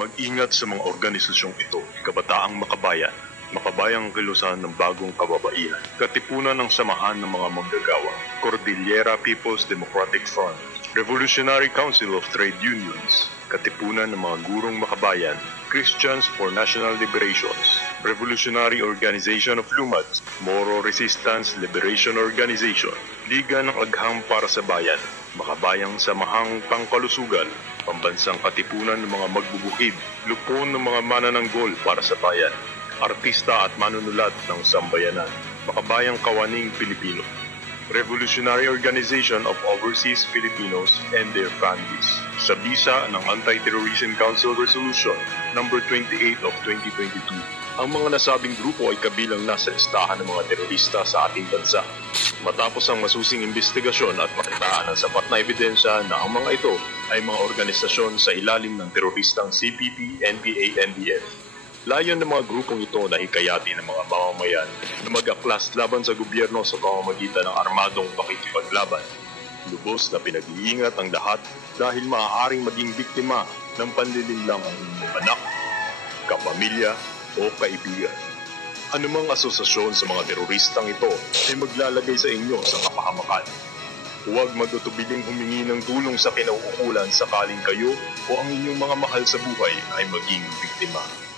Mag-ingat sa mga organisasyong ito, Kabataang Makabayan, Makabayang Kilusan ng Bagong Kababaihan, Katipunan ng Samahan ng mga Manggagawa, Cordillera People's Democratic Front, Revolutionary Council of Trade Unions, Katipunan ng mga Gurong Makabayan, Christians for National Liberations, Revolutionary Organization of Lumad, Moro Resistance Liberation Organization, Liga ng Agham para sa Bayan, Makabayang Samahang Pangkalusugan, Pambansang Katipunan ng mga Magbubuhid, Lupon ng mga Manananggol para sa Bayan, Artista at Manunulat ng Sambayanan, Makabayang Kawaning Pilipino, Revolutionary Organization of Overseas Filipinos and their families, sa bisa ng Anti-Terrorism Council Resolution No. 28 of 2022. Ang mga nasabing grupo ay kabilang nasa listahan ng mga terorista sa ating bansa. Matapos ang masusing investigasyon at makitaan ng sapat na ebidensya na ang mga ito ay mga organisasyon sa ilalim ng teroristang CPP, NPA, NDF. Layon ng mga grupong ito na hikayati ng mga mamamayan na mag-aklas laban sa gobyerno sa pamamagitan ng armadong pakikipaglaban. Lubos na pinag-iingat ang lahat dahil maaaring maging biktima ng panlilinlang ang inyong anak, kapamilya o kaibigan. Anumang asosasyon sa mga teroristang ito ay maglalagay sa inyo sa kapahamakan. Huwag magtutubiling humingi ng tulong sa kinauukulan sakaling kayo o ang inyong mga mahal sa buhay ay maging biktima.